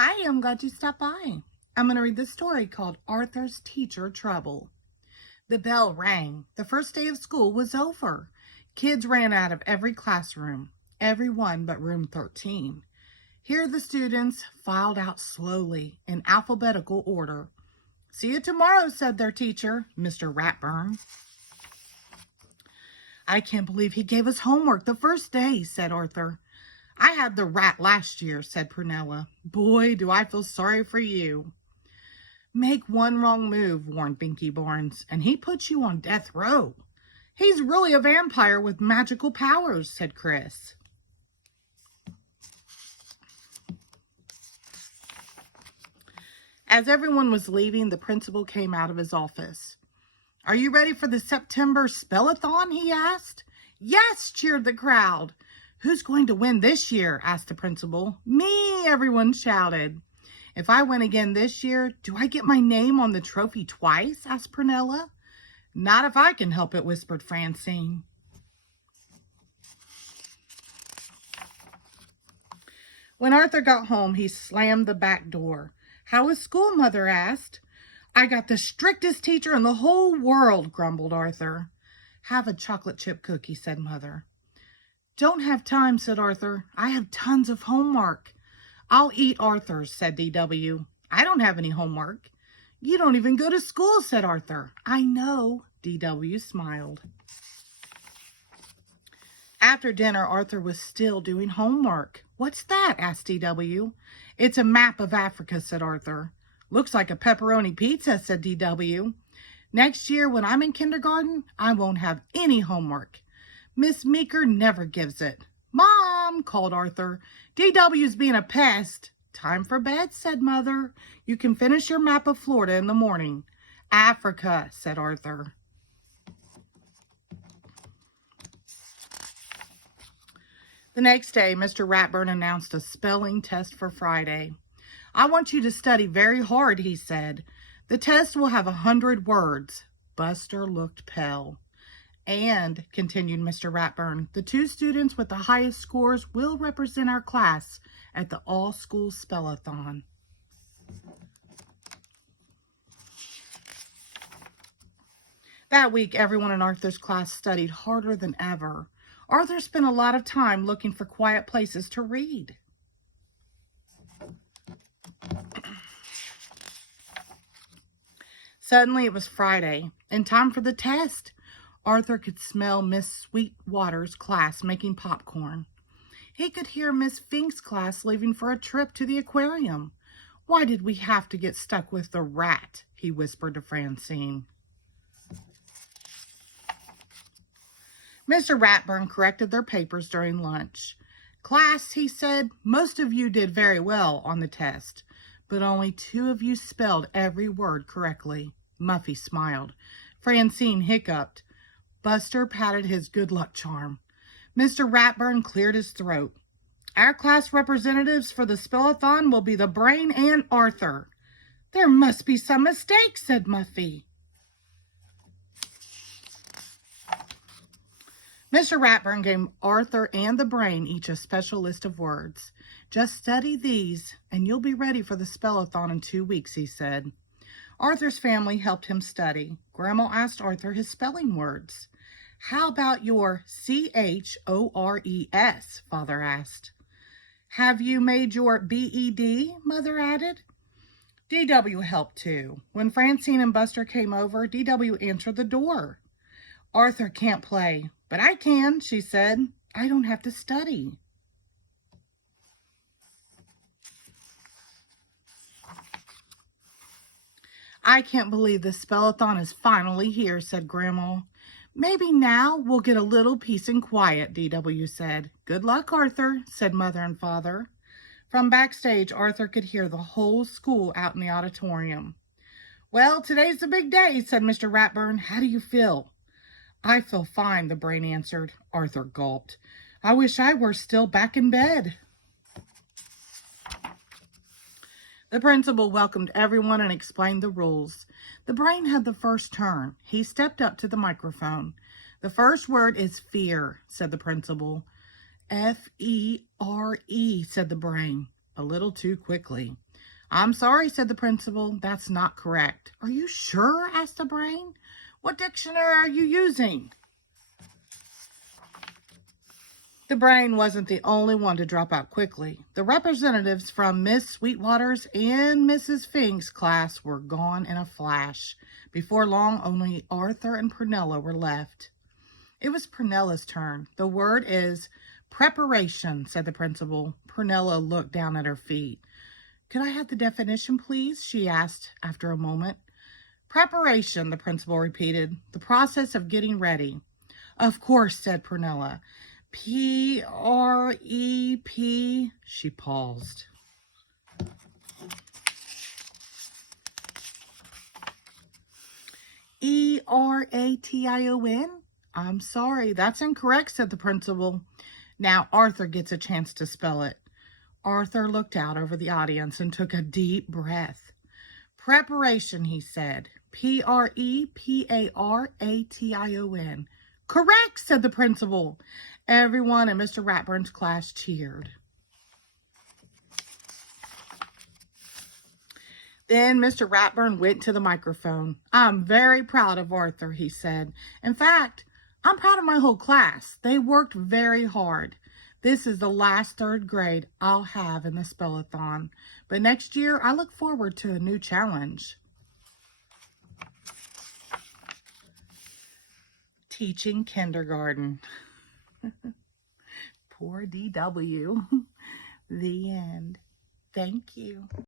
Hi, I'm glad you stopped by. I'm going to read this story called Arthur's Teacher Trouble. The bell rang. The first day of school was over. Kids ran out of every classroom, every one but room 13. Here the students filed out slowly in alphabetical order. "See you tomorrow," said their teacher, Mr. Ratburn. "I can't believe he gave us homework the first day," said Arthur. "I had the rat last year," said Prunella. "Boy, do I feel sorry for you." "Make one wrong move," warned Binky Barnes, "and he puts you on death row." "He's really a vampire with magical powers," said Chris. As everyone was leaving, the principal came out of his office. "Are you ready for the September Spellathon?" he asked. "Yes," cheered the crowd. "Who's going to win this year?" asked the principal. "Me," everyone shouted. "If I win again this year, do I get my name on the trophy twice?" asked Prunella. "Not if I can help it," whispered Francine. When Arthur got home, he slammed the back door. "How was school?" Mother asked. "I got the strictest teacher in the whole world," grumbled Arthur. "Have a chocolate chip cookie," said Mother. "Don't have time," said Arthur. "I have tons of homework." "I'll eat Arthur's," said D.W. "I don't have any homework." "You don't even go to school," said Arthur. "I know," D.W. smiled. After dinner, Arthur was still doing homework. "What's that?" asked D.W. "It's a map of Africa," said Arthur. "Looks like a pepperoni pizza," said D.W. "Next year, when I'm in kindergarten, I won't have any homework. Miss Meeker never gives it." "Mom," called Arthur, "D.W.'s being a pest." "Time for bed," said Mother. "You can finish your map of Florida in the morning." "Africa," said Arthur. The next day, Mr. Ratburn announced a spelling test for Friday. "I want you to study very hard," he said. "The test will have 100 words." Buster looked pale. "And," continued Mr. Ratburn, "the two students with the highest scores will represent our class at the all-school spellathon." That week, everyone in Arthur's class studied harder than ever. Arthur spent a lot of time looking for quiet places to read. Suddenly, it was Friday, and time for the test. Arthur could smell Miss Sweetwater's class making popcorn. He could hear Miss Fink's class leaving for a trip to the aquarium. "Why did we have to get stuck with the rat?" he whispered to Francine. Mr. Ratburn corrected their papers during lunch. "Class," he said, "most of you did very well on the test, but only 2 of you spelled every word correctly." Muffy smiled. Francine hiccuped. Buster patted his good luck charm. Mr. Ratburn cleared his throat. "Our class representatives for the spellathon will be the Brain and Arthur." "There must be some mistake," said Muffy. Mr. Ratburn gave Arthur and the Brain each a special list of words. "Just study these, and you'll be ready for the spellathon in 2 weeks," he said. Arthur's family helped him study. Grandma asked Arthur his spelling words. "How about your CHORES?" Father asked. "Have you made your BED?" Mother added. D.W. helped too. When Francine and Buster came over, D.W. answered the door. "Arthur can't play, but I can," she said. "I don't have to study." "I can't believe the spellathon is finally here," said Grandma. "Maybe now we'll get a little peace and quiet," D.W. said. "Good luck, Arthur," said Mother and Father. From backstage, Arthur could hear the whole school out in the auditorium. "Well, today's the big day," said Mr. Ratburn. "How do you feel?" "I feel fine," the Brain answered. Arthur gulped. "I wish I were still back in bed." The principal welcomed everyone and explained the rules. The Brain had the first turn. He stepped up to the microphone. "The first word is fear," said the principal. "FERE," said the Brain, a little too quickly. I'm sorry, said the principal. That's not correct. Are you sure? Asked the brain. What dictionary are you using? The brain wasn't the only one to drop out quickly. The representatives from Miss Sweetwater's and Mrs. Fink's class were gone in a flash. Before long, only Arthur and Prunella were left. It was Prunella's turn. The word is preparation, said the principal. Prunella looked down at her feet. Could I have the definition, please? She asked after a moment. Preparation, the principal repeated. The process of getting ready. Of course, said Prunella. P-R-E-P. She paused. E-R-A-T-I-O-N? I'm sorry, that's incorrect, said the principal. Now Arthur gets a chance to spell it. Arthur looked out over the audience and took a deep breath. Preparation, he said. P-R-E-P-A-R-A-T-I-O-N. Correct, said the principal. Everyone in Mr. Ratburn's class cheered. Then Mr. Ratburn went to the microphone. I'm very proud of Arthur, he said. In fact, I'm proud of my whole class. They worked very hard. This is the last third grade I'll have in the spell-a-thon. But next year, I look forward to a new challenge. Teaching kindergarten. Poor DW. The end. Thank you.